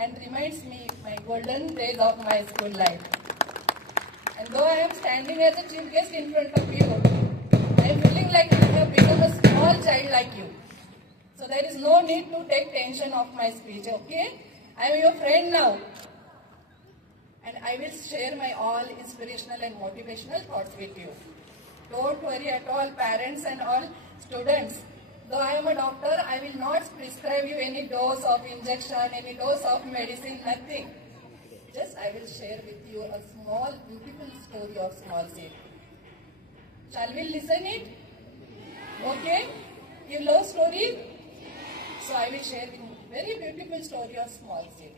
and reminds me my golden days of my school life. And though I am standing as a chief guest in front of you, I am feeling like I have become a small child like you. So there is no need to take tension of my speech, okay? I am your friend now. And I will share my all inspirational and motivational thoughts with you. Don't worry at all, parents and all students. Though I am a doctor, I will not prescribe you any dose of injection, any dose of medicine, nothing. Just I will share with you a small, beautiful story of small seed. Shall we listen it? Okay? You love story? So I will share a very beautiful story of small seed.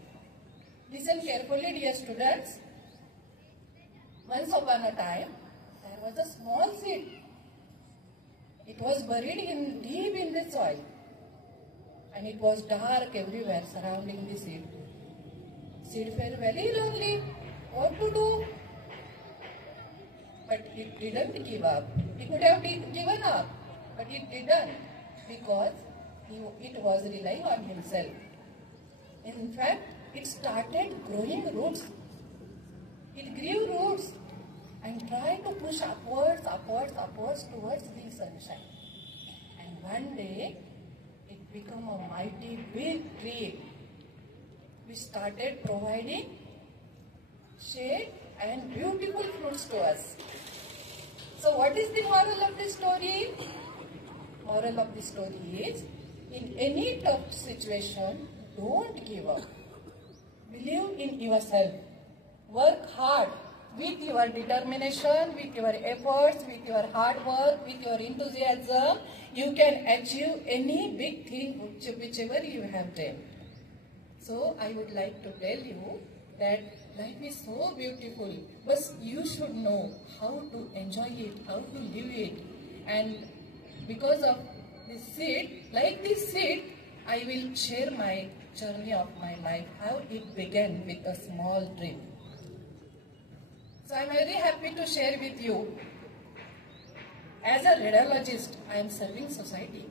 Listen carefully, dear students. Once upon a time, there was a small seed. It was buried deep in the soil, and it was dark everywhere surrounding the seed. Seed felt very lonely. What to do? But it didn't give up. It could have given up, but it didn't, because it was relying on himself. In fact, it started growing roots. It grew roots and tried to push upwards towards the sunshine. And one day, it became a mighty big tree, which started providing shade and beautiful fruits to us. So what is the moral of the story? Moral of the story is, in any tough situation, don't give up. Believe in yourself. Work hard. With your determination, with your efforts, with your hard work, with your enthusiasm, you can achieve any big thing whichever you have dreamed. So I would like to tell you that life is so beautiful, but you should know how to enjoy it, how to live it. And because of this seed, like this seed, I will share my journey of my life, how it began with a small dream. So I am very happy to share with you. As a radiologist, I am serving society.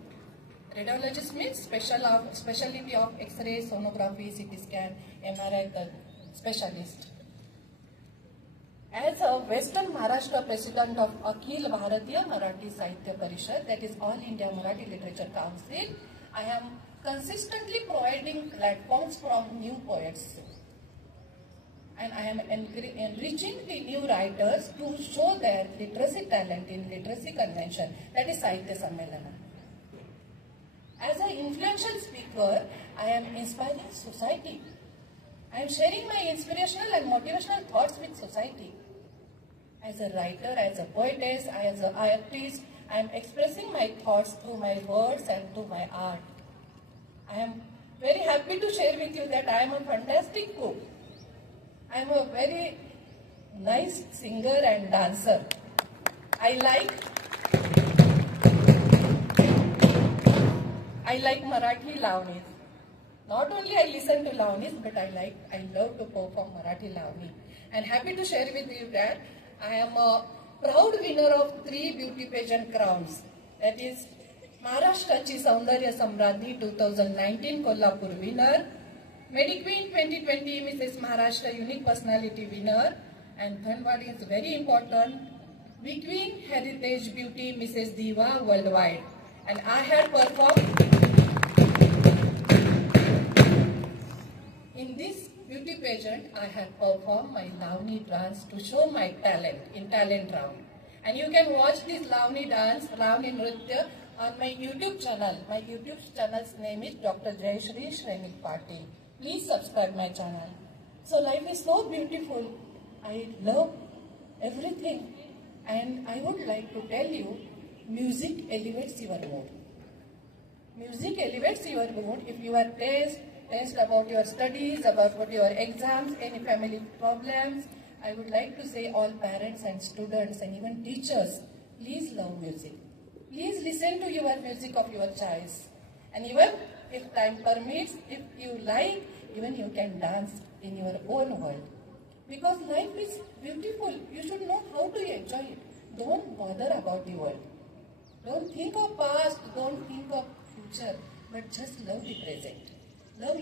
Radiologist means specialty of X-ray, sonography, CT scan, MRI specialist. As a Western Maharashtra President of Akhil Bharatiya Marathi Sahitya Parishad, that is All India Marathi Literature Council, I am consistently providing platforms from new poets. And I am enriching the new writers to show their literacy talent in literacy convention, that is Sahitya Sammelana. As an influential speaker, I am inspiring society. I am sharing my inspirational and motivational thoughts with society. As a writer, as a poetess, as an artist, I am expressing my thoughts through my words and through my art. I am very happy to share with you that I am a fantastic cook. I am a very nice singer and dancer. I like Marathi Lavnis. Not only I listen to Lavnis, but I love to perform Marathi Lavni. And happy to share with you that I am a proud winner of 3 beauty pageant crowns. That is Maharashtrachi Saundarya Samradhi 2019 Kolhapur winner, MediQueen 2020 Mrs. Maharashtra Unique Personality winner, and third one is very important, WeQueen Heritage Beauty Mrs. Diva Worldwide. And I had performed in this beauty pageant. I have performed my Lavani dance to show my talent in talent round. And you can watch this Lavani dance, Lavani Nritya on my YouTube channel. My YouTube channel's name is Dr. Jayashree Shrenik Patil. Please subscribe my channel. So life is so beautiful. I love everything. And I would like to tell you, music elevates your mood. Music elevates your mood if you are tensed about your studies, about your exams, any family problems. I would like to say all parents and students and even teachers, please love music. Please listen to your music of your choice. And even if time permits, if you like, even you can dance in your own world. Because life is beautiful. You should know how to enjoy it. Don't bother about the world. Don't think of past, don't think of future, but just love the present. Love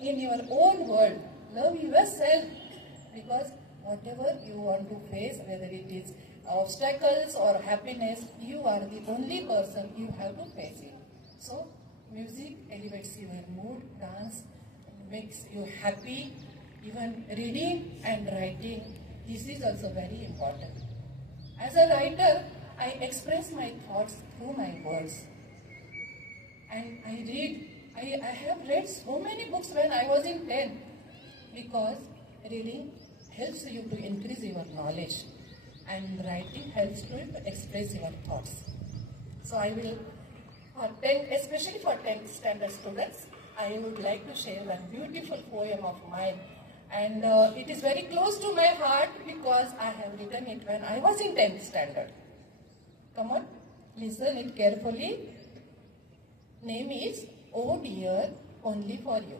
in your own world. Love yourself. Because whatever you want to face, whether it is obstacles or happiness, you are the only person you have to face it. So, music elevates your mood, dance makes you happy, even reading and writing, this is also very important. As a writer, I express my thoughts through my words. And I have read so many books when I was in 10th, because reading helps you to increase your knowledge and writing helps you to express your thoughts. So I will, especially for 10th standard students, I would like to share one beautiful poem of mine. And it is very close to my heart because I have written it when I was in 10th standard. Come on, listen it carefully. Name is Oh Dear, Only for You.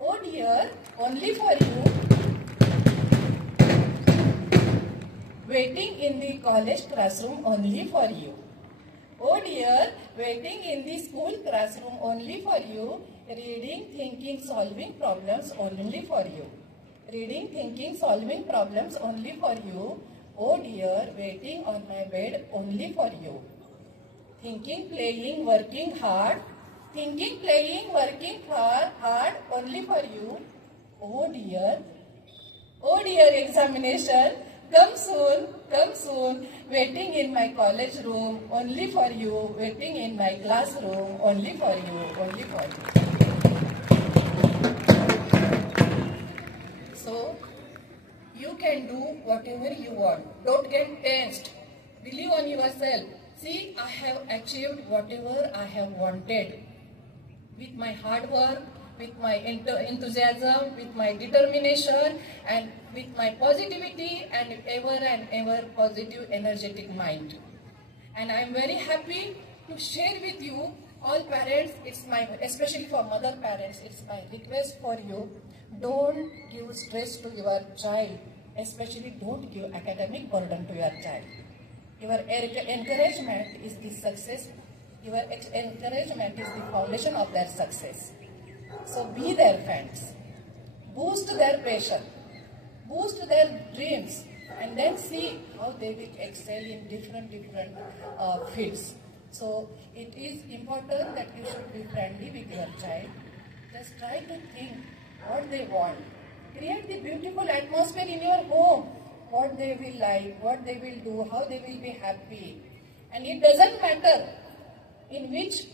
Oh dear, only for you. Waiting in the college classroom only for you. Oh dear, waiting in the school classroom only for you. Reading, thinking, solving problems only for you. Reading, thinking, solving problems only for you. Oh dear, waiting on my bed only for you. Thinking, playing, working hard. Thinking, playing, working hard only for you. Oh dear examination. Come soon, waiting in my college room, only for you, waiting in my classroom, only for you, only for you. So, you can do whatever you want. Don't get tensed. Believe on yourself. See, I have achieved whatever I have wanted. With my hard work, with my enthusiasm, with my determination, and with my positivity and ever positive, energetic mind. And I am very happy to share with you, all parents, especially for mother parents, it's my request for you, don't give stress to your child, especially don't give academic burden to your child. Your encouragement is the success. Your encouragement is the foundation of their success. So be their friends. Boost their passion. Boost their dreams. And then see how they will excel in different fields. So it is important that you should be friendly with your child. Just try to think what they want. Create the beautiful atmosphere in your home. What they will like, what they will do, how they will be happy. And it doesn't matter in which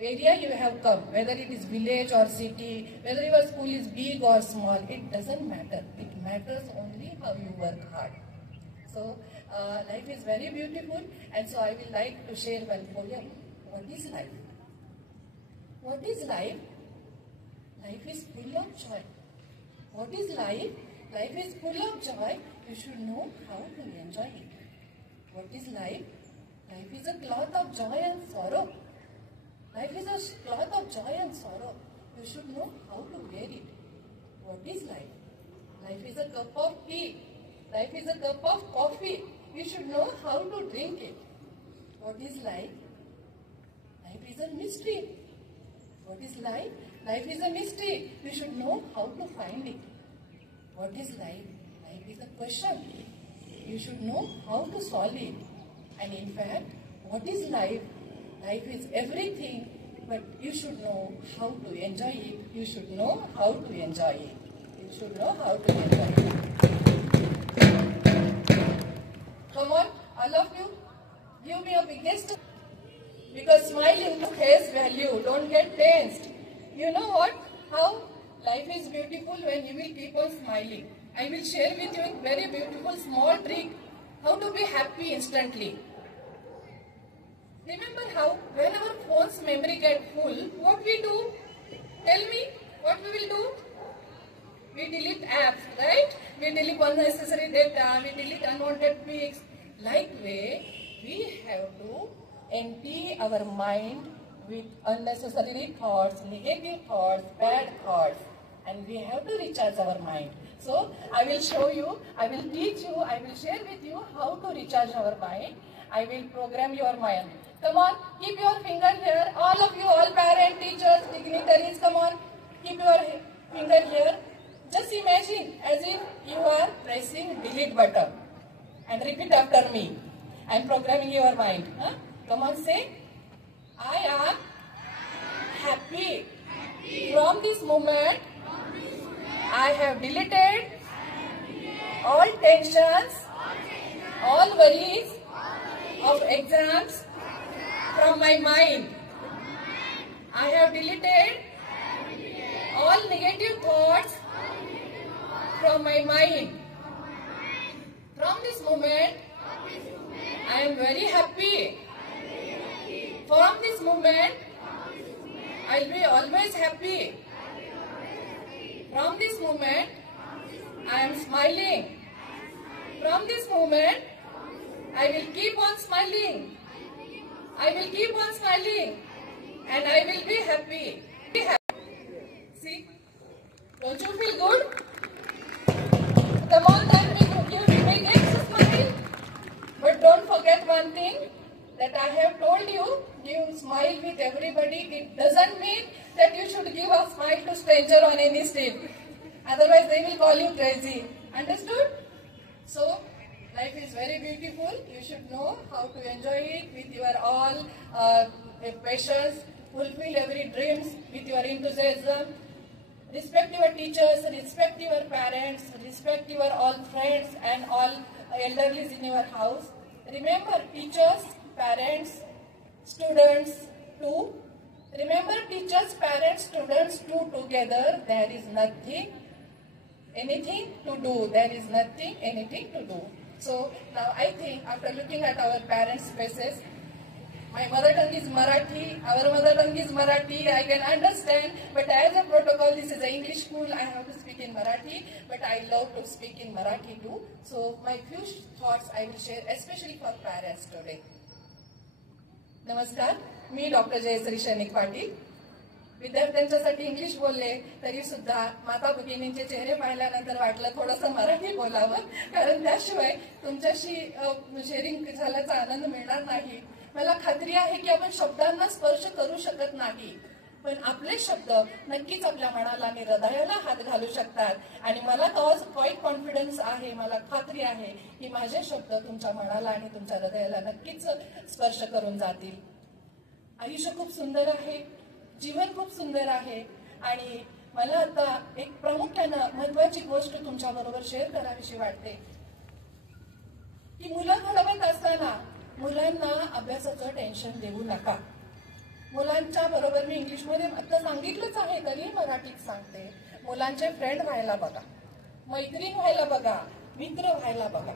area you have come, whether it is village or city, whether your school is big or small, it doesn't matter. It matters only how you work hard. So, life is very beautiful, and so I will like to share one poem. What is life? What is life? Life is full of joy. What is life? Life is full of joy. You should know how to enjoy it. What is life? Life is a cloth of joy and sorrow. Life is a cloth of joy and sorrow. You should know how to wear it. What is life? Life is a cup of tea. Life is a cup of coffee. You should know how to drink it. What is life? Life is a mystery. What is life? Life is a mystery. You should know how to find it. What is life? Life is a question. You should know how to solve it. And in fact, what is life? Life is everything, but you should know how to enjoy it. You should know how to enjoy it. You should know how to enjoy it. Come on, all of you, give me a biggest, because smiling has value. Don't get tensed. You know what? How life is beautiful when you will keep on smiling. I will share with you a very beautiful small trick how to be happy instantly. Remember how when our phone's memory gets full, what we do? Tell me what we will do? We delete apps, right? We delete unnecessary data, we delete unwanted pics. Like way, we have to empty our mind with unnecessary thoughts, negative thoughts, bad thoughts. And we have to recharge our mind. So, I will show you, I will teach you, I will share with you how to recharge our mind. I will program your mind. Come on, keep your finger here. All of you, all parents, teachers, dignitaries, come on. Keep your finger here. Just imagine as if you are pressing delete button. And repeat after me. I am programming your mind. Huh? Come on, say. I am happy. From this moment, I have deleted all tensions, all worries of exams from my mind. I have deleted all negative thoughts from my mind. From this moment, I am very happy. From this moment, I will be always happy. From this moment, I am smiling. From this moment, I will keep on smiling. I will keep on smiling. And I will be happy. See? Don't you feel good? Come on, then we make a smile. But don't forget one thing that I have told you, you smile with everybody. It doesn't mean that you should give a smile to stranger on any street. Otherwise they will call you crazy. Understood? So, life is very beautiful. You should know how to enjoy it with your all passions. Fulfill every dreams with your enthusiasm. Respect your teachers, respect your parents, respect your all friends and all elderly in your house. Remember teachers, parents, students too. Remember teachers, parents, students too together. There is nothing, anything to do. There is nothing, anything to do. So now I think after looking at our parents' faces, my mother tongue is Marathi, our mother tongue is Marathi, I can understand, but as a protocol, this is an English school, I have to speak in Marathi, but I love to speak in Marathi too. So my few thoughts I will share, especially for parents today. नमस्कार, मी doctor Jayashree शैनिक Patil. विद्यार्थ्यांच्यासाठी English बोलले तरी सुद्धा माता भगिनींचे चेहरे पाहिल्यानंतर वाटलं थोडंसं मराठी बोलावं, कारण त्याशिवाय तुमच्याशी शेअरिंग झाल्याचा आनंद मिळणार नाही. मला खात्री आहे की आपण शब्दांना स्पर्श करू शकत नाही, पण आपले शब्द नक्कीच आपल्या मनाला आणि हृदयाला हात घालू शकतात. आणि मला क्वाईट कॉन्फिडन्स आहे, मला खात्री आहे की माझे शब्द तुमच्या मनाला आणि तुमच्या हृदयाला नक्कीच स्पर्श करून जातील. आयुष्य खूप सुंदर आहे, जीवन खूप सुंदर आहे आणि मला आता एक प्रामुख्यानं महत्वाची गोष्ट तुमच्या बरोबर शेअर करावीशी वाटते की मुलं घडवत असताना मुलांना अभ्यासाचं टेन्शन देऊ नका. मुलांच्या बरोबर मी इंग्लिशमध्ये आता सांगितलंच आहे तरी मराठीत सांगते. मुलांचे फ्रेंड व्हायला बघा, मैत्रीण व्हायला बघा, मित्र व्हायला बघा.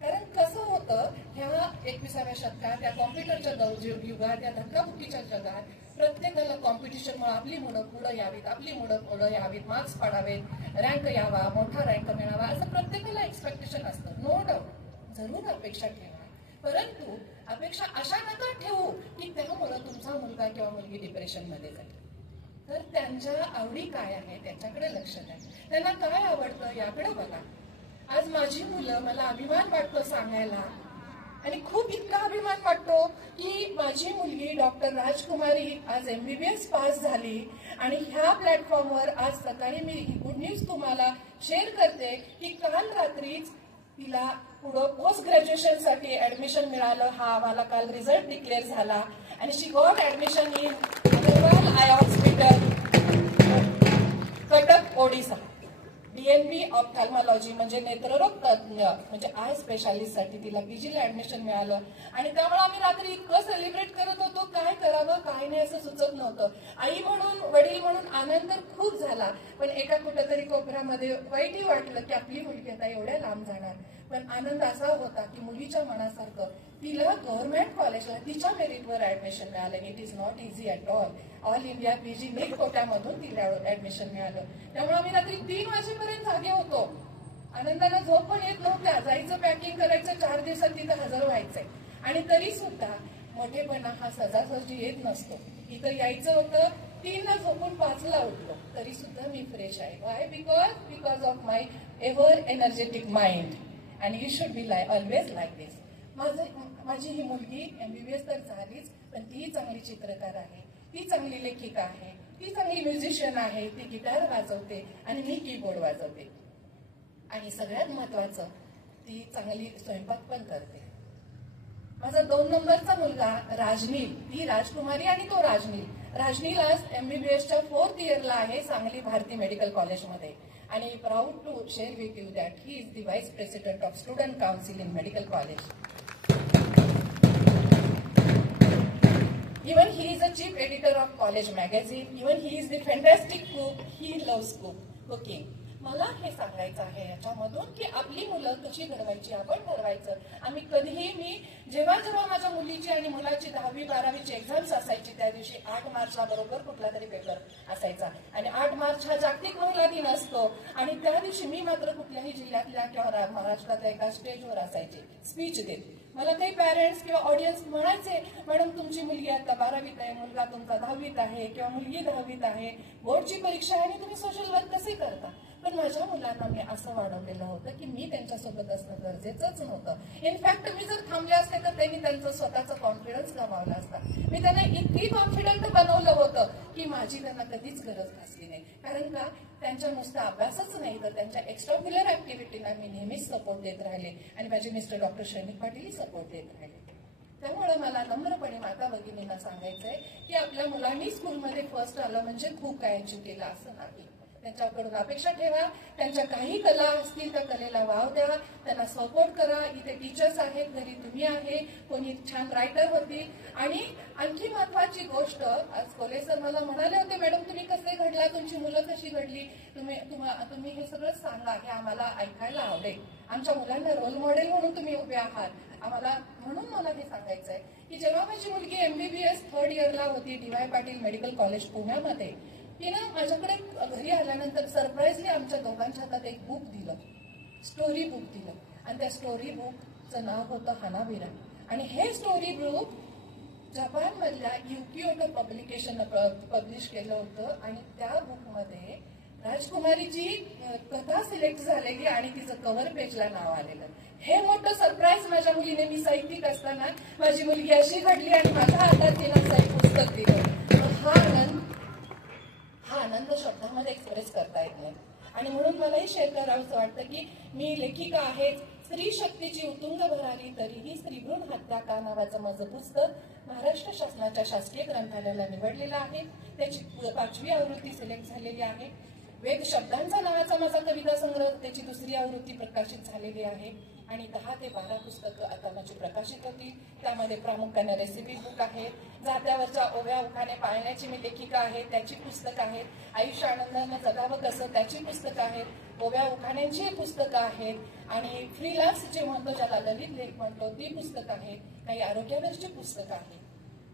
कारण कसं होतं ह्या 21व्या शतकात या कॉम्प्युटरच्या युगात या धक्काबुक्कीच्या जगात प्रत्येकाला कॉम्पिटिशनमुळे आपली मुलं पुढे यावीत, आपली मुलं पुढे यावीत, मार्क्स पाडावेत, रँक यावा, मोठा रँक मिळावा असं प्रत्येकाला एक्सपेक्टेशन असतं. नो डाऊट, जरूर अपेक्षा ठेवा, परंतु अपेक्षा अशा नका ठेवू की त्यामुळे तुमचा मुलगा किंवा मुलगी डिप्रेशनमध्ये जाईल. तर त्यांच्या आवडी काय आहे त्याच्याकडे लक्ष द्या, त्यांना काय आवडतं याकडे बघा. आज माझी मुलं, मला अभिमान वाटतो सांगायला आणि खूप इतका अभिमान वाटतो की माझी मुलगी डॉक्टर राजकुमारी आज MBBS पास झाली आणि ह्या प्लॅटफॉर्मवर आज सकाळी मी ही गुड न्यूज तुम्हाला शेअर करते की काल रात्रीच तिला पुढं पोस्ट ग्रॅज्युएशनसाठी ऍडमिशन मिळालं. हा आम्हाला काल रिझल्ट डिक्लेअर झाला आणि she got admission in Agarwal eye hospital, Cuttack, Odisha. DNB ophthalmology म्हणजे नेत्ररोग तज्ञ म्हणजे आय स्पेशालिस्ट साठी तिला PGला ऍडमिशन मिळालं आणि त्यामुळे आम्ही रात्री इतकं सेलिब्रेट करत होतो. काय करावं काय नाही असं सुचत नव्हतं. आई म्हणून, वडील म्हणून आनंद तर खूप झाला, पण एका कुठेतरी कोपऱ्यामध्ये वाईटही वाटलं की आपली मुलगी आता एवढ्या लांब जाणार. पण आनंद असा होता की मुलीच्या मनासारखं तिला गव्हर्नमेंट कॉलेजला तिच्या मेरिटवर ऍडमिशन मिळालं. It is not easy at all India PG नीट कोट्यामधून तिला ऍडमिशन मिळालं. त्यामुळे आम्ही रात्री 3 वाजेपर्यंत जागे होतो. आनंदाला झोप पण येत नव्हत्या. जायचं, पॅकिंग करायचं, 4 दिवसात तिथं हजर व्हायचंय आणि तरी सुद्धा मोठेपणा हा सहजासहजी येत नसतो. इथं यायचं होतं, 3ला झोपून 5ला उठलो तरी सुद्धा मी फ्रेश आहे. Y? Because of my ever energetic mind. And you should be always like this. माझी ही मुलगी MBBS तर झालीच, पण ती चांगली चित्रकार आहे, ती चांगली लेखिका आहे, ती चांगली म्युझिशियन आहे, ती गिटार वाजवते आणि मी कीबोर्ड वाजवते. आणि सगळ्यात महत्वाचं, ती चांगली स्वयंपाक पण करते. माझा 2 नंबरचा मुलगा राजनील, ती राजकुमारी आणि तो राजनील. राजनील आज MBBSच्या 4th इयरला आहे सांगली भारती मेडिकल कॉलेजमध्ये. आणि proud to share with you that he is the vice president of student council in medical college. Even he is a chief editor of college magazine. Even he is the fantastic cook. He loves cooking. मला हे सांगायचं आहे याच्यामधून की आपली मुलं कशी घडवायची आपण ठरवायचं. आम्ही कधीही जेव्हा माझ्या मुलीची आणि मुलाची 10वी 12वीची एक्झाम्स असायची त्या दिवशी 8 मार्चला बरोबर कुठला तरी पेपर असायचा आणि 8 मार्च हा जागतिक महिला दिन असतो आणि त्या दिवशी मी मात्र कुठल्याही जिल्ह्यातल्या किंवा महाराष्ट्रातल्या एका स्टेजवर असायची स्पीच देत. मला काही पॅरेंट्स किंवा ऑडियन्स म्हणायचे, मॅडम तुमची मुलगी आता 12वीत आहे, मुलगा तुमचा 10वीत आहे किंवा मुलगी 10वीत आहे, बोर्डची परीक्षा आहे आणि तुम्ही सोशल वर्क कसे करता. पण माझ्या मुलांना मी असं वाढवलेलं होतं की मी त्यांच्यासोबत असणं गरजेचंच नव्हतं. इनफॅक्ट मी जर थांबले असते तर त्यांनी त्यांचं स्वतःचा कॉन्फिडन्स गमावला असता. मी त्यांना इतकी कॉन्फिडंट बनवलं होतं की माझी त्यांना कधीच गरज भासली नाही. कारण का त्यांच्या नुसता अभ्यासच नाही तर त्यांच्या एक्स्ट्राक्युलर ऍक्टिव्हिटीना मी नेहमीच सपोर्ट देत राहिले आणि माझे mister doctor Shrenik Patil support देत राहिले. त्यामुळे मला नम्रपणे माता भगिनींना सांगायचंय की आपल्या मुलांनी स्कूलमध्ये फर्स्ट आलं म्हणजे खूप काय अचीव केलं असं नाही. त्यांच्याकडून अपेक्षा ठेवा, त्यांच्या काही कला असतील त्या कलेला वाव द्या, त्यांना सपोर्ट करा. इथे टीचर्स आहेत, घरी तुम्ही आहे, कोणी छान रायटर होती. आणि आणखी महत्वाची गोष्ट, आज कोले सर मला म्हणाले होते, मॅडम तुम्ही कसे घडला, तुमची मुलं कशी घडली, तुम्ही हे सगळं सांगा, हे आम्हाला ऐकायला आवडेल. आमच्या मुलांना रोल मॉडेल म्हणून तुम्ही उभे आहात आम्हाला. म्हणून मला हे सांगायचंय की जेव्हा माझी मुलगी MBBS 3rd इयरला होती DY पाटील मेडिकल कॉलेज पुण्यामध्ये, तिनं माझ्याकडे घरी आल्यानंतर सरप्राईजली आमच्या दोघांच्या हातात एक बुक दिलं, स्टोरी बुक दिलं. आणि त्या स्टोरी बुकचं नाव होतं हानाबिरा. आणि हे स्टोरी बुक जपानमधल्या युकियोटो पब्लिकेशन पब्लिश केलं होतं आणि त्या बुकमध्ये राजकुमारीची कथा सिलेक्ट झालेली आणि तिचं कव्हर पेजला नाव आलेलं. हे मोठं सरप्राईज माझ्या मुलीने, मी साहित्यिक असताना माझी मुलगी अशी घडली आणि माझ्या हातात तिनं साहित्य पुस्तक दिलं. हा आनंद शब्दामध्ये एक्सप्रेस करता येत नाही. आणि म्हणून मलाही शेअर करावंसं वाटतं की मी लेखिका आहे. स्त्री शक्तीची उतुंग भरारी तरीही स्त्रीभ्रूण हत्या का नावाचं माझं पुस्तक महाराष्ट्र शासनाच्या शासकीय ग्रंथालयाला निवडलेलं आहे. त्याची 5वी आवृत्ती सिलेक्ट झालेली आहे. वेद शब्दांचा नावाचा माझा कविता संग्रह, त्याची 2री आवृत्ती प्रकाशित झालेली आहे. आणि 10 ते 12 पुस्तकं आता माझी प्रकाशित होती. त्यामध्ये प्रामुख्याने रेसिपी बुक आहे, जात्यावरच्या ओव्या उखाणे पाळण्याची मी लेखिका आहे त्याची पुस्तकं आहेत, आयुष्य आनंदाने जगावं कसं त्याची पुस्तकं आहेत, ओव्या उखाण्यांची पुस्तकं आहेत आणि फ्रीलान्स जे म्हणतो, ज्याला ललित लेख म्हणतो, ती पुस्तकं आहेत. काही आरोग्यावरची पुस्तकं आहेत.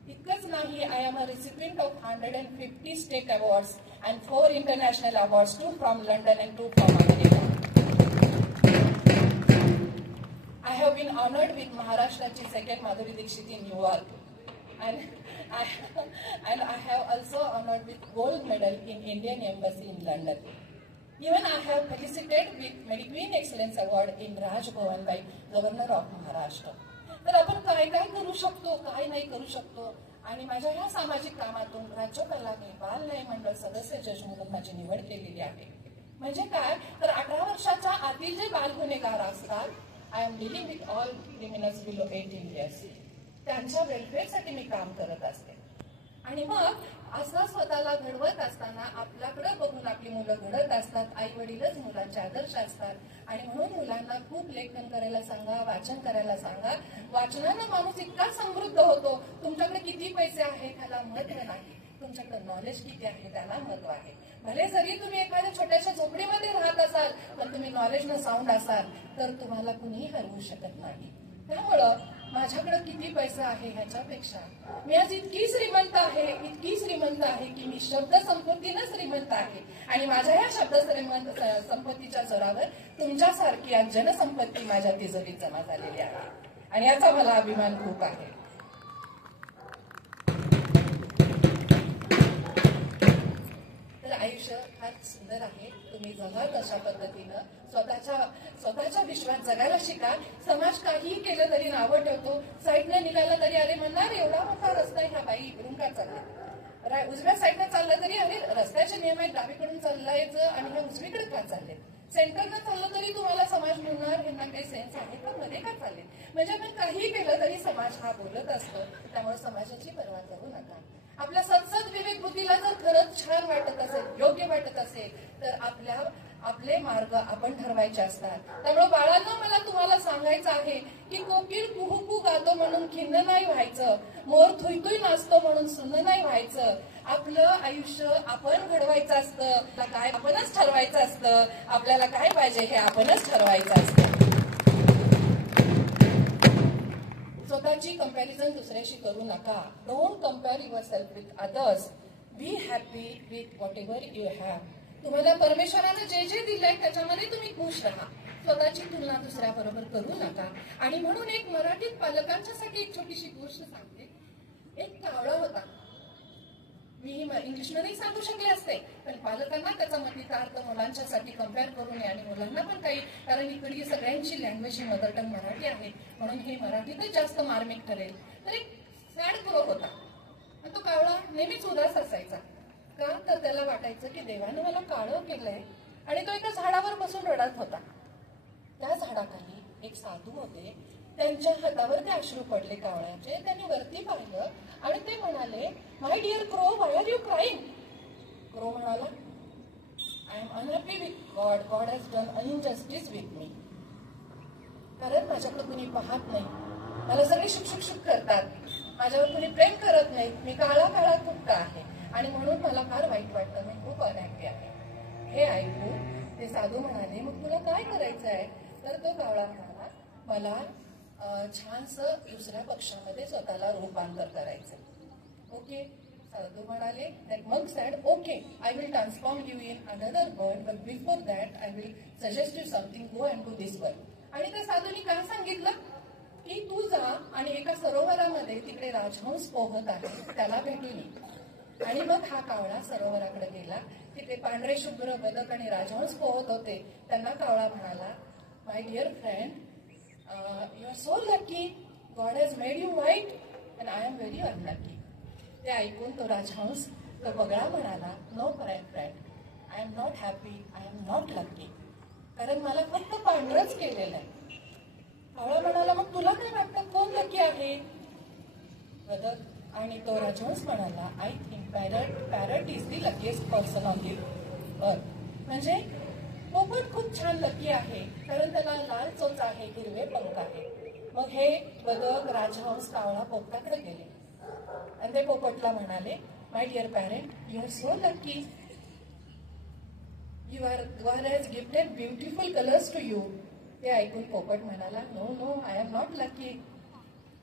इतकंच नाही, I am a recipient of 150 state awards and 4 international awards, 2 from London and 2 from America. I have been honored with Maharashtra's 2nd Madhuri Dixit in New York, and I have also honored with gold medal in Indian Embassy in London. Even I have felicitated with Mediqueen Excellence Award in Raj Bhavan by Governor of Maharashtra. तर आपण काय काय करू शकतो, काय नाही करू शकतो. आणि माझ्या ह्या सामाजिक कामातून राज्यपालांनी बाल न्याय मंडळ सदस्य जज म्हणून माझी निवड केलेली आहे. म्हणजे काय तर 18 वर्षाच्या आतील जे बाल गुन्हेगार असतात, I am dealing with all criminals below 18 years, त्यांच्या वेलफेअरसाठी मी काम करत असते. आणि मग असं स्वतःला घडवत असताना आपल्याकडे बघून आपली मुलं घडत असतात. आई वडीलच मुलांचे आदर्श असतात. आणि म्हणून मुलांना खूप लेखन करायला सांगा, वाचन करायला सांगा. वाचनानं माणूस इतका समृद्ध होतो. तुमच्याकडे किती पैसे आहेत ह्याला महत्व नाही, तुमच्याकडे नॉलेज किती आहे त्याला महत्व आहे. भले जरी तुम्ही एखाद्या छोट्याशा झोपडीमध्ये राहत असाल, पण तुम्ही नॉलेजनं साऊंड असाल तर तुम्हाला कुणीही हरवू शकत नाही. त्यामुळं माझ्याकडे किती पैसा आहे ह्याच्यापेक्षा मी आज इतकी श्रीमंत आहे की मी शब्द संपत्तीनं श्रीमंत आहे. आणि माझ्या ह्या शब्द संपत्तीच्या जोरावर तुमच्यासारखी आज जनसंपत्ती माझ्या तिजोरीत जमा झालेली आहे आणि याचा मला अभिमान खूप आहे. तर आयुष्य फार सुंदर आहे, तुम्ही जगा तशा पद्धतीनं स्वतःच्या विश्वात जगायला शिका. समाज काहीही केलं तरी नावं ठेवतो, साईडनं निघाला तरी अरे म्हणणार एवढा मोठा रस्ता ह्या बाई इकडून का चालले, उजव्या साईडनं चाललं तरी अरे रस्त्याचे नियम आहेत डावीकडून चाललायचं आणि हे उजवीकडे का चालले, सेंटरनं चाललं तरी तुम्हाला समाज म्हणणार यांना काही सेन्स आहे तर मध्ये का चालले. म्हणजे आपण काही केलं तरी समाज हा बोलत असतो, त्यामुळे समाजाची पर्वा करू नका. आपल्या सतसत विवेक बुद्धीला जर खरंच छान वाटत असेल, योग्य वाटत असेल तर आपले मार्ग आपण ठरवायचे असतात. त्यामुळे बाळांनो मला तुम्हाला सांगायचं आहे की कोकिळ कुहू गातो म्हणून खिन्न नाही व्हायचं, मोर थुई नाचतो म्हणून सुन्न नाही व्हायचं. आपलं आयुष्य आपण घडवायचं असतं, काय आपणच ठरवायचं असतं, आपल्याला काय पाहिजे हे आपणच ठरवायचं असतं. स्वतःची कंपॅरिझन दुसऱ्याशी करू नका. Don't compare your self with others. B happy with whatever you have. तुम्हाला परमेश्वरानं जे जे दिलंय त्याच्यामध्ये तुम्ही खुश राहा. स्वतःची तुलना दुसऱ्याबरोबर करू नका. आणि म्हणून एक मराठीत पालकांच्यासाठी एक छोटीशी गोष्ट सांगते. एक कावळा होता. मी इंग्लिशमध्ये सांगू शकले असते, पण पालकांना त्याचा मतीचा अर्थ मुलांच्यासाठी कम्पेअर करू नये आणि मुलांना पण काही, कारण इकडे सगळ्यांची लँग्वेज ही मदर टंग मराठी आहे म्हणून हे मराठीतच जास्त मार्मिक ठरेल. तर एक सॅड क्रो होता आणि तो कावळा नेहमीच उदास असायचा. का तर त्याला वाटायचं की देवाने मला काळं केलंय. आणि तो एका झाडावर बसून रडत होता. त्या झाडाखाली एक साधू होते, त्यांच्या हातावर ते अश्रू पडले कावळ्याचे. त्यांनी वरती पाहिलं आणि ते म्हणाले, my dear crow, why are you crying. Crow म्हणाला, I am unhappy with God. God has done injustice with me. कारण माझ्याकडे कुणी पाहत नाही, मला सगळे शुक करतात, माझ्यावर कुणी प्रेम करत नाही, मी काळा कुठता आहे आणि म्हणून मला फार वाईट वाटतं, मी खूप अनहॅपी आहे. हे ऐकून ते साधू म्हणाले, मग तुला काय करायचं आहे. तर तो कावळा म्हणाला, मला छानसं दुसऱ्या पक्षामध्ये स्वतःला रूपांतर करायचं. ओके, साधू म्हणाले, दॅट मग sad, okay, I will transform you in another bird, but before that I will suggest you something, go and do this work. आणि त्या साधूंनी काय सांगितलं की तू जा आणि एका सरोवरामध्ये तिकडे राजहंस पोहत आहे त्याला भेटून ये. आणि मग हा कावळा सरोवराकडे गेला. तिथे पांढरे शुभ्र बदक आणि राजहंस पोहत होते. त्यांना कावळा म्हणाला, my dear friend, you are so lucky, God has made you white and I am very unlucky. ते ऐकून तो राजहंस, तो बगळा म्हणाला, no friend, I am not happy, I am not lucky. कारण मला फक्त पांढरच केलेलं आहे. कावळा म्हणाला, मग तुला काय वाटतं कोण लकी आहे. बदक आणि तो राजहंस म्हणाला, I think parrot is the luckiest person on the अर्थ. म्हणजे पोपट खूप छान लकी आहे, कारण त्याला लाल चोच आहे, हिरवे पंख आहे. मग हे बदक, राजहंस, कावळा पोपटाकडे गेले आणि ते पोपटला म्हणाले, my dear parent, you are so lucky, God has gifted beautiful colors to you. ते ऐकून पोपट म्हणाला, no, I am not lucky.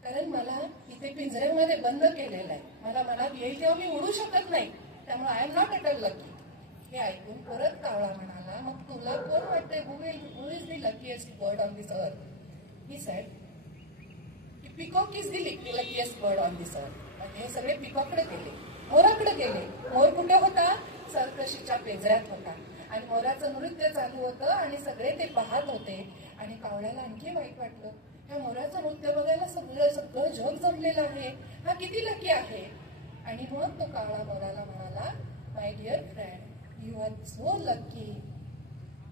कारण मला इथे पिंजऱ्यामध्ये बंद केलेलं आहे, मला मनात येईल तेव्हा मी उडू शकत नाही, त्यामुळे I am not at all lucky. हे ऐकून परत कावळा म्हणाला, मग तुला कोण वाटते, who is the luckiest bird on this earth. He said, peacock is the luckiest bird on this earth. हे सगळे पिकॉकडे गेले, मोराकडे गेले. मोर कुठे होता, सर्कशीच्या पिंजऱ्यात होता आणि मोराचं नृत्य चालू होतं आणि सगळे ते पाहत होते. आणि कावळ्याला आणखी वाईट वाटलं, ह्या मोराचं नृत्य बघायला सगळं जग जमलेलं आहे, हा किती लकी आहे. आणि मग तो कावळा मोराला म्हणाला, my dear friend, you are so lucky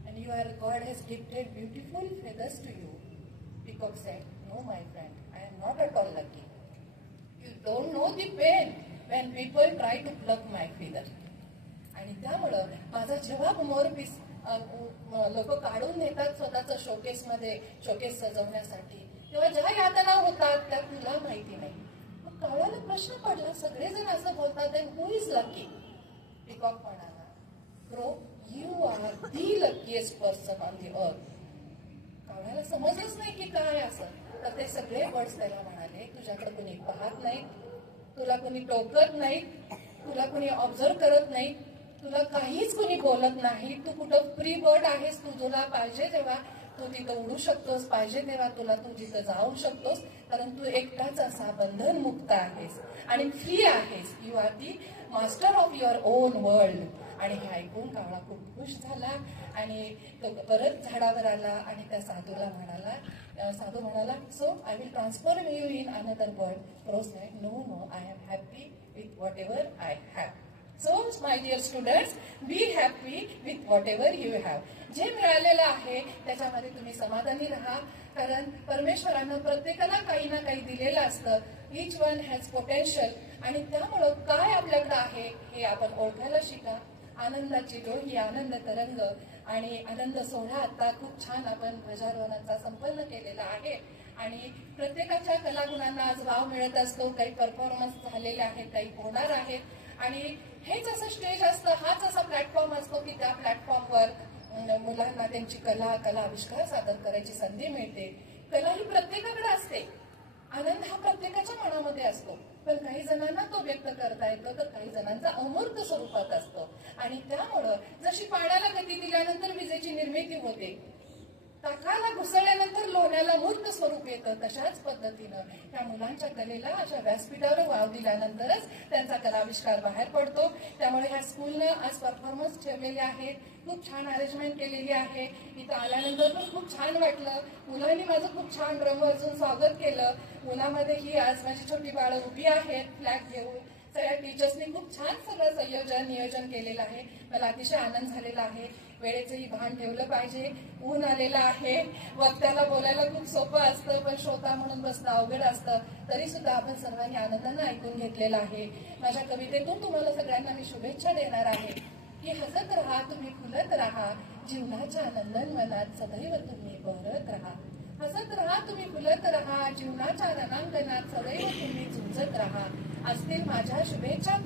and God has gifted beautiful feathers to you. Peacock said, no my friend, I am not at all lucky. You don't know the pain when people try to pluck my feather. आणि त्यामुळं माझा जेव्हा मोरपीस लोक काढून नेतात स्वतःचं showcase सजवण्यासाठी, तेव्हा ज्या यातना होतात त्या तुला माहिती नाही. मग कावळ्याला प्रश्न पडला, सगळेजण असं बोलतात, हू इज लकी. पिकॉक म्हणाला, crow, you are the luckiest person on the अर्थ. कावळ्याला समजलंच नाही की काय असं. तर ते सगळे बर्ड्स त्याला म्हणाले, तुझ्याकडे कुणी पाहत नाही, तुला कुणी टोकत नाही, तुला कुणी ऑब्झर्व करत नाही, तुला काहीच कुणी बोलत नाही, तू कुठं फ्री बर्ड आहेस, तू तुला पाहिजे तेव्हा तू तिथं उडू शकतोस, पाहिजे तेव्हा तू तिथं जाऊ शकतोस, कारण तू एकटाच असा बंधन मुक्त आहेस आणि फ्री आहेस. You are the master of your on world. आणि हे ऐकून कावळा खूप खुश झाला आणि तो परत झाडावर आला आणि त्या साधूला म्हणाला, साधू म्हणाला, so I will transform you in another world. Crow said, no no, I am happy with whatever I have. So my dear students, be happy with whatever you have. जे मिळालेलं आहे त्याच्यामध्ये तुम्ही समाधानी राहा, कारण परमेश्वरानं प्रत्येकाला काही ना काही दिलेलं असतं. इच वन हॅज पोटेन्शियल, आणि त्यामुळं काय आपल्याकडे आहे हे आपण ओळखायला शिका. आनंदाची डोळी, आनंद तरंग आणि आनंद सोहळा आता खूप छान आपण ध्वजारोहणाचा संपन्न केलेला आहे आणि प्रत्येकाच्या कलागुणांना आज वाव मिळत असतो. काही परफॉर्मन्स झालेले आहेत, काही होणार आहेत आणि हेच असं स्टेज असतं, हाच असा प्लॅटफॉर्म असतो की त्या प्लॅटफॉर्मवर मुलांना त्यांची कला आविष्कार सादर करायची संधी मिळते. कला ही प्रत्येकाकडे असते, आनंद हा प्रत्येकाच्या मनामध्ये असतो, पण काही जणांना तो व्यक्त करता येतो तर काही जणांचा अमूर्त स्वरूपात असतो. आणि त्यामुळं जशी पाण्याला गती दिल्यानंतर विजेची निर्मिती होते, ताकाला घुसळल्यानंतर लोण्याला मूर्त स्वरूप येतं, तशाच पद्धतीनं त्या मुलांच्या कलेला अशा व्यासपीठावर वाव दिल्यानंतरच त्यांचा कलाविष्कार बाहेर पडतो. त्यामुळे ह्या स्कूलनं आज परफॉर्मन्स ठेवलेले आहेत, खूप छान अरेंजमेंट केलेली आहे. इथं आल्यानंतर पण खूप छान वाटलं. मुलांनी माझं खूप छान ड्रम वाजून स्वागत केलं. मुलामध्ये ही आज माझी छोटी बाळं उभी आहेत फ्लॅग घेऊन. सगळ्या टीचर्सनी खूप छान सगळं नियोजन केलेलं आहे. मला अतिशय आनंद झालेला आहे. वेळेचंही भान ठेवलं पाहिजे. ऊन आलेलं आहे, वक्त्याला बोलायला खूप सोपं असतं, पण श्रोता म्हणून बसणं अवघड असतं. तरी सुद्धा आपण सर्वांनी आनंदानं ऐकून घेतलेलं आहे. माझ्या कवितेतून तुम्हाला सगळ्यांना मी शुभेच्छा देणार आहे की हसत राहा, तुम्ही फुलत राहा, जीवनाच्या आनंदन मनात सदैव तुम्ही बहरत राहा. हसत राहा, तुम्ही फुलत राहा, जीवनाच्या रणांगणात सदैव तुम्ही झुंजत राहा. असतील माझ्या शुभेच्छा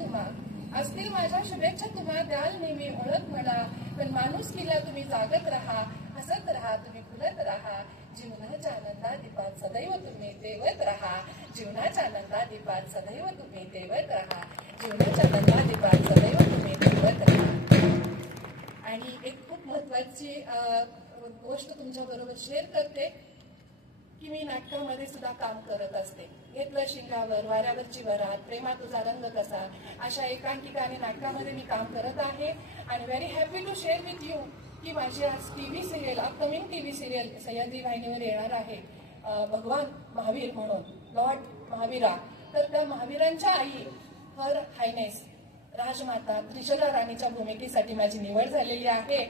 तुम्हा, द्याल नेहमी ओळख मला, पण माणुसकीला तुम्ही जागत राहा. हसत राहा, तुम्ही फुलत राहा, जीवनाच्या आनंदा दीपात सदैव तुम्ही देवत राहा. जीवनाच्या आनंदा दीपात सदैव तुम्ही देवत राहा. जीवनाच्या आनंदा दीपात सदैव तुम्ही देवत राहा. आणि एक खूप महत्वाची गोष्ट तुमच्या बरोबर शेअर करते की मी नाटकामध्ये सुद्धा काम करत असते. घेतलं शिंगावर, वाऱ्यावरची वरात, प्रेमा तुझा रंग कसा, अशा एकांकिका आणि नाटकामध्ये मी काम करत आहे. आणि very happy to share with you की माझी आज TV serial, upcoming TV serial Sahyadri वाहिनीवर येणार आहे, भगवान महावीर म्हणून, लॉर्ड महावीरा. तर त्या महावीरांच्या आई हर हायनेस राजमाता त्रिशला राणीच्या भूमिकेसाठी माझी निवड झालेली आहे.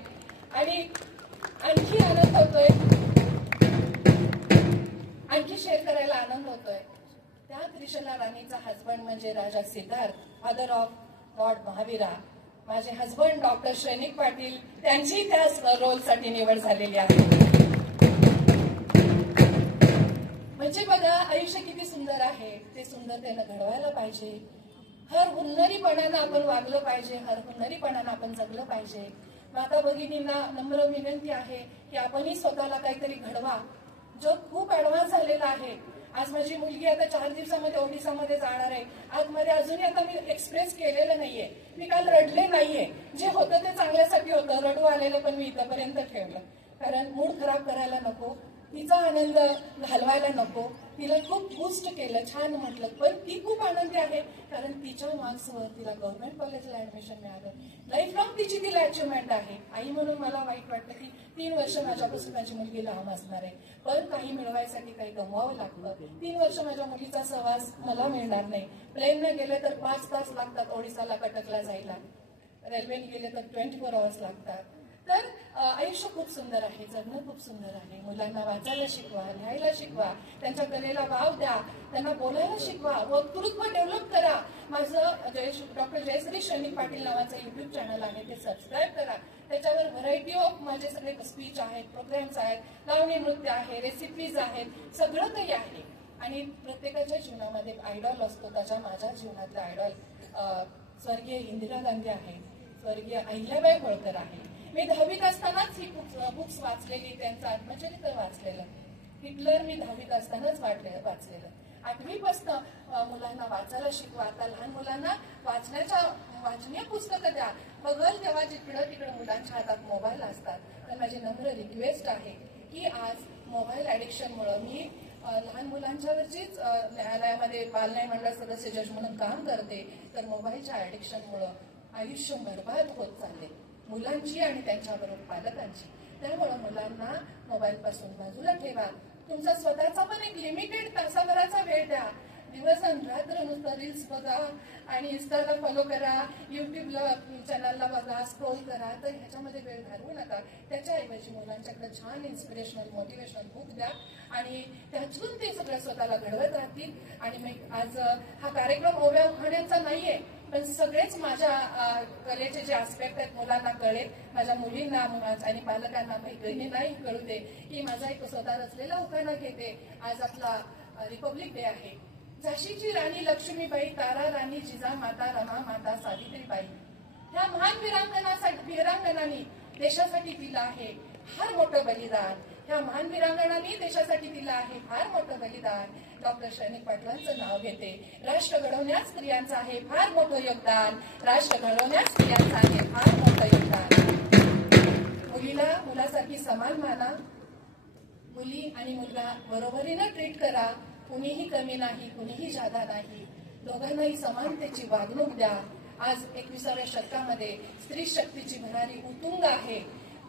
आणि आणखी आनंद होतोय, आणखी शेअर करायला आनंद होतोय. त्या त्रिशला राणीचा हजबंड म्हणजे राजा Siddhartha, father of Lord Mahavira, माझे हजबंड डॉक्टर श्रेनिक पाटील, त्यांची त्या रोलसाठी निवड झालेली आहे. म्हणजे बघा, आयुष्य किती सुंदर आहे, ते सुंदरतेनं घडवायला पाहिजे. हर हुन्नरीपणानं आपण वागलं पाहिजे, हर हुन्नरीपणानं आपण जगलं पाहिजे. माता भगिनींना नम्र विनंती आहे की आपणही स्वतःला काहीतरी घडवा. जग खूप ऍडव्हान्स झालेला आहे. आज माझी मुलगी आता 4 दिवसामध्ये ओडिसामध्ये जाणार आहे. आतमध्ये अजूनही आता मी एक्सप्रेस केलेलं नाहीये. मी काल रडले नाहीये. जे होतं ते चांगल्यासाठी होतं. रडू आलेलं पण मी इथपर्यंत ठेवलं, कारण मूड खराब करायला नको, तिचा आनंद घालवायला नको. तिला खूप बूस्ट केलं, छान म्हटलं, पण ती खूप आनंदी आहे कारण तिच्या मार्क्सवर तिला गव्हर्नमेंट कॉलेजला ऍडमिशन मिळालं. लाईफ लॉंग तिची तिला अचिव्हमेंट आहे. आई म्हणून मला वाईट वाटतं की 3 वर्ष माझ्यापासून माझी मुलगी लांब असणार आहे, पण काही मिळवायसाठी काही गमवावं लागतं. 3 वर्ष माझ्या मुलीचा सहवास मला मिळणार नाही. प्लेनने गेले तर 5 तास लागतात ओडिसाला, कटकला जायला. रेल्वेने गेले तर 24 आवर्स लागतात. तर आयुष्य खूप सुंदर आहे, जगणं खूप सुंदर आहे. मुलांना वाचायला शिकवा, लिहायला शिकवा, त्यांच्या कलेला वाव द्या, त्यांना बोलायला शिकवा, वक्तृत्व डेव्हलप करा. माझं डॉक्टर जयश्री श्रेनिक पाटील नावाचं युट्यूब चॅनल आहे, ते सबस्क्राईब करा. त्याच्यावर व्हरायटी ऑफ माझे सगळे स्पीच आहेत, प्रोग्राम्स आहेत, लावणी नृत्य आहे, रेसिपीज आहेत, सगळं काही आहे. आणि प्रत्येकाच्या जीवनामध्ये आयडॉल असतो. त्याच्या माझ्या जीवनातला आयडॉल स्वर्गीय इंदिरा गांधी आहे, स्वर्गीय अहिल्याबाई होळकर आहे. मी 10वीत असतानाच ही बुक्स वाचलेली, त्यांचं आत्मचरित्र वाचलेलं. हिटलर मी 10वीत असतानाच वाचलेलं. 8वीपासून मुलांना वाचायला शिकवा. आता लहान मुलांना वाचनीय पुस्तकं द्या. बघल तेव्हा जिकडं मुलांच्या हातात मोबाईल असतात. तर माझी नम्र रिक्वेस्ट आहे की आज मोबाईल ऍडिक्शनमुळं, मी लहान मुलांच्यावरचीच न्यायालयामध्ये बालन्याय मंडळ सदस्य जज म्हणून काम करते, तर मोबाईलच्या ऍडिक्शनमुळं आयुष्य बरबाद होत चालले, मुलांची आणि त्यांच्याबरोबर पालकांची. त्यामुळे मुलांना मोबाईल पासून बाजूला ठेवा. तुमचा स्वतःचा पण एक लिमिटेड तासाभराचा वेळ द्या. दिवस आणि रात्र नुसतं रील्स बघा आणि इन्स्टाला फॉलो करा, युट्यूबला चॅनलला बघा, स्क्रोल करा, तर ह्याच्यामध्ये वेळ घालवू नका. त्याच्याऐवजी मुलांच्याकडे छान इन्स्पिरेशनल मोटिवेशनल बुक द्या आणि त्यातून ते सगळं स्वतःला घडवत राहतील. आणि मग आज हा कार्यक्रम ओव्या उखाण्याचा नाहीये, पण सगळेच माझ्या कलेचे जे आस्पेक्ट आहेत मुलांना कळेल, माझ्या मुलींना आणि पालकांना मैत्रिणींनाही कळू दे की माझा एक स्वतः रचलेला उखाणा घेते. आज आपला रिपब्लिक डे आहे. झाशीची राणी लक्ष्मीबाई, तारा राणी जिजामाता, रमा माता सावित्रीबाई, ह्या महान वीरांगणांनी देशासाठी दिलं आहे फार मोठं बलिदान. ह्या महान वीरांगणांनी देशासाठी दिलं आहे फार मोठं बलिदान. डॉक्टर शैनिक पाटलांचं नाव घेते. राष्ट्र घडवण्यात स्त्रियांचं आहे फार मोठं योगदान. राष्ट्र घडवण्यात स्त्रियांचं आहे फार मोठं योगदान. मुलीला मुलासारखी समान माना. मुली आणि मुलगा बरोबरीनं ट्रीट करा. कुणीही कमी नाही, कुणीही जादा नाही. दोघांनाही समानतेची वागणूक द्या. आज 21व्या शतकामध्ये स्त्री शक्तीची भरारी उतुंग आहे.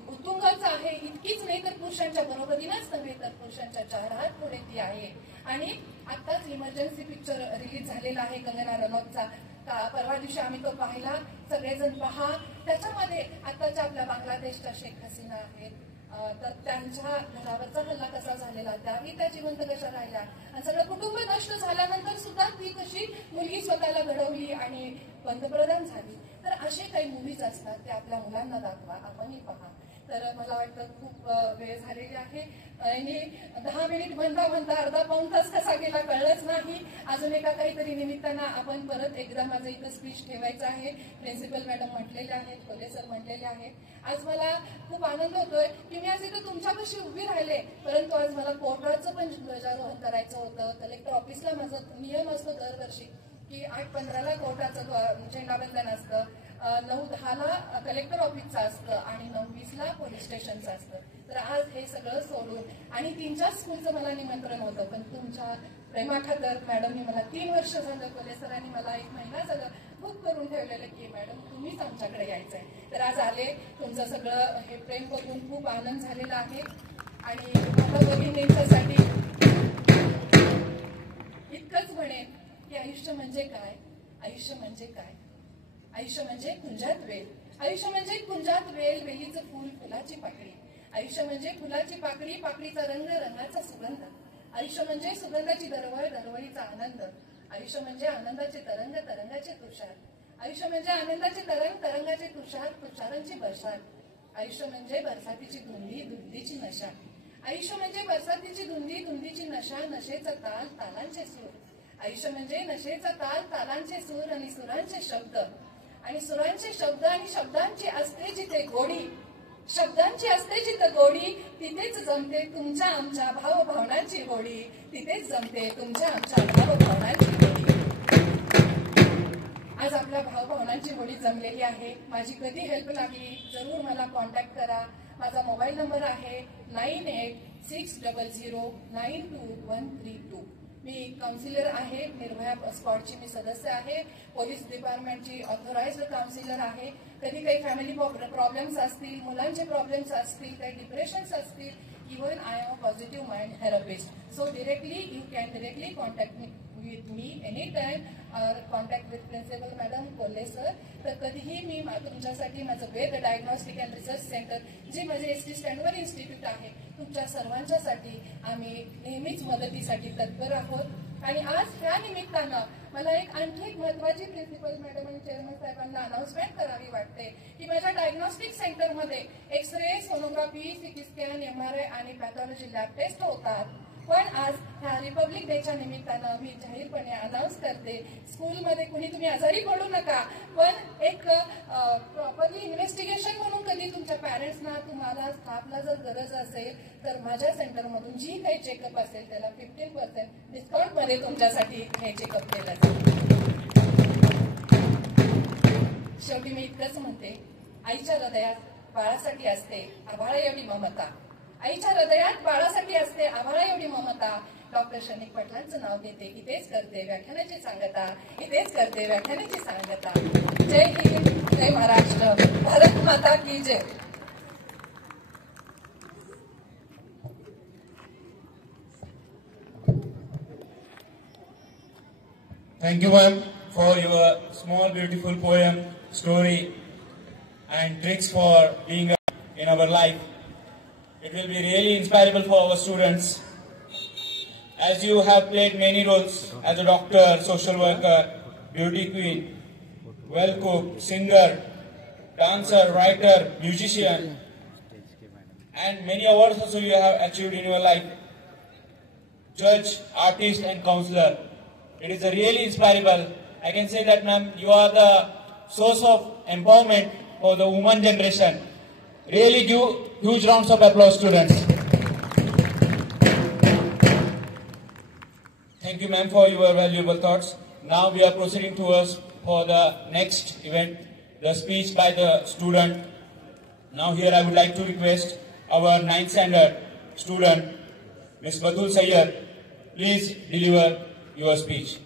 उत्तुंगच आहे इतकीच नाही तर पुरुषांच्या बरोबरीनच नव्हे तर पुरुषांच्या 4 हात पुढे ती आहे. आणि आताच इमर्जन्सी पिक्चर रिलीज झालेला आहे कंगना रनौतचा. परवा दिवशी आम्ही तो पाहिला. सगळेजण पहा. त्याच्यामध्ये आताच्या आपल्या बांगलादेशच्या शेख हसीना आहेत, तर त्यांच्या घरावरचा हल्ला कसा झालेला, त्यावेळी त्या जिवंत कशा राहिल्या आणि सगळं कुटुंब नष्ट झाल्यानंतर सुद्धा ती कशी मुलगी स्वतःला घडवली आणि पंतप्रधान झाली. तर असे काही मूव्हीज असतात ते आपल्या मुलांना दाखवा, आपणही पहा. तर मला वाटतं खूप वेळ झालेली आहे आणि 10 मिनिट म्हणता अर्धा पाऊण तास कसा गेला कळलंच नाही. अजून एका काहीतरी निमित्तानं आपण परत एकदा माझं इथं स्पीच ठेवायचं आहे. प्रिन्सिपल मॅडम म्हटलेले आहेत, कोले सर म्हटलेले आहेत. आज मला खूप आनंद होतोय की मी आज इथं तुमच्यापाशी उभी राहिले, परंतु आज मला कोर्टाचं पण ध्वजारोहण करायचं होतं. कलेक्टर ऑफिसला माझा नियम असतो दरवर्षी की 8:15ला कोर्टाचं झेंडावंदन असतं, 9:10ला कलेक्टर ऑफिसचं असतं आणि 9:20ला पोलीस स्टेशनचं असतं. तर आज हे सगळं सोडून आणि 3-4 स्कूलचं मला निमंत्रण होतं, पण तुमच्या प्रेमाखातर मॅडमनी मला 3 वर्ष झालं, कोले सरांनी मला 1 महिना झालं बुक करून ठेवलेलं की मॅडम तुम्हीच आमच्याकडे यायचंय. तर आज आले. तुमचं सगळं हे प्रेम बघून खूप आनंद झालेला आहे. आणि माझ्या भगिनींच्यासाठी इतकंच म्हणेन की आयुष्य म्हणजे काय, आयुष्य म्हणजे काय, आयुष्य म्हणजे कुंजात वेल, आयुष्य म्हणजे कुंजात वेल, वेलीचं फूल, फुलाची पाकळी, आयुष्य म्हणजे फुलाची पाकळी, पाकळीचा रंग, रंगाचा सुगंध, आयुष्य म्हणजे सुगंधाची दरवळ, दरवळीचा आनंद, आयुष्य म्हणजे आनंदाचे तरंग, तरंगाचे तुषार, आयुष्य म्हणजे आनंदाचे तरंग, तरंगाचे तुषार, तुषारांची बरसात, आयुष्य म्हणजे बरसातीची धुंदी, धुंदीची नशा, आयुष्य म्हणजे बरसातीची धुंदी, धुंदीची नशा, नशेचा ताल, तालांचे सूर, आयुष्य म्हणजे नशेचा ताल, तालांचे सूर आणि सुरांचे शब्द आणि सुरांचे शब्द आणि शब्दांची असते जिथे गोडी, शब्दांची असते जिथे गोडी, तिथेच जमते तुमच्या आमच्या भावभावनांची होडी, तिथेच जमते तुमच्या आमच्या भावभावनांची होडी. आज आपल्या भावभावनांची होडी जमलेली आहे. माझी कधी हेल्प लागली जरूर मला कॉन्टॅक्ट करा. माझा मोबाईल नंबर आहे 9860092132. मी काउन्सिलर आहे, निर्भया स्क्वॉडची मी सदस्य आहे, पोलीस डिपार्टमेंटची ऑथोराइज्ड काउन्सिलर आहे. कधी काही फॅमिली प्रॉब्लेम्स असतील, मुलांचे प्रॉब्लेम्स असतील, काही डिप्रेशन्स असतील, even I am a positive mind therapist. So directly you can directly contact with me anytime or contact with Principal Madam Kolhe sir. तर कधीही मी तुमच्यासाठी माझं वेद डायग्नोस्टिक अँड रिसर्च सेंटर जे माझे एसटी स्टँडवर इन्स्टिट्यूट आहे तुमच्या सर्वांच्यासाठी आम्ही नेहमीच मदतीसाठी तत्पर आहोत. आणि आज ह्या निमित्तानं मला आणखी एक महत्वाची प्रिन्सिपल मॅडम आणि चेअरमन साहेबांना अनाउन्समेंट करावी वाटते की माझ्या डायग्नोस्टिक सेंटरमध्ये x-ray, sonography, CT scan, MRI आणि पॅथॉलॉजी लॅब टेस्ट होतात. पण आज ह्या रिपब्लिक डेच्या निमित्तानं मी जाहीरपणे अनाऊन्स करते, स्कूलमध्ये कुणी तुम्ही आजारी पडू नका, पण एक प्रॉपरली इन्व्हेस्टिगेशन म्हणून कधी तुमच्या पॅरेंट्सना, तुम्हाला स्टाफला जर गरज असेल तर माझ्या सेंटरमधून जी काही चेकअप असेल त्याला 15% डिस्काउंटमध्ये तुमच्यासाठी हे चेकअप केलं जाईल. शेवटी मी इतकंच म्हणते, आईच्या हृदयात बाळासाठी असते आभाळा एवढी ममता, आईच्या हृदयात बाळासाठी असते आभाळा एवढी ममता, डॉक्टर शनिक पाटलांचं नाव घेते. इथेच करते व्याख्यानाची सांगता, इथेच करते व्याख्यानाची सांगता. जय हिंद, जय महाराष्ट्र, भारत माता की जय. Thank you, ma'am, for your small, beautiful poem, story, and tricks for being in our life. It will be really inspirable for our students. As you have played many roles as a doctor, social worker, beauty queen, well cook, singer, dancer, writer, musician, and many awards also you have achieved in your life. Judge, artist, and counselor. It is a really inspirable. I can say that, ma'am, you are the source of empowerment for the woman generation. Really give huge rounds of applause, students. Thank you, ma'am, for your valuable thoughts. Now we are proceeding towards for the next event, the speech by the student. Now here I would like to request our 9th standard student, Ms. Batul Sayyad, please deliver your speech.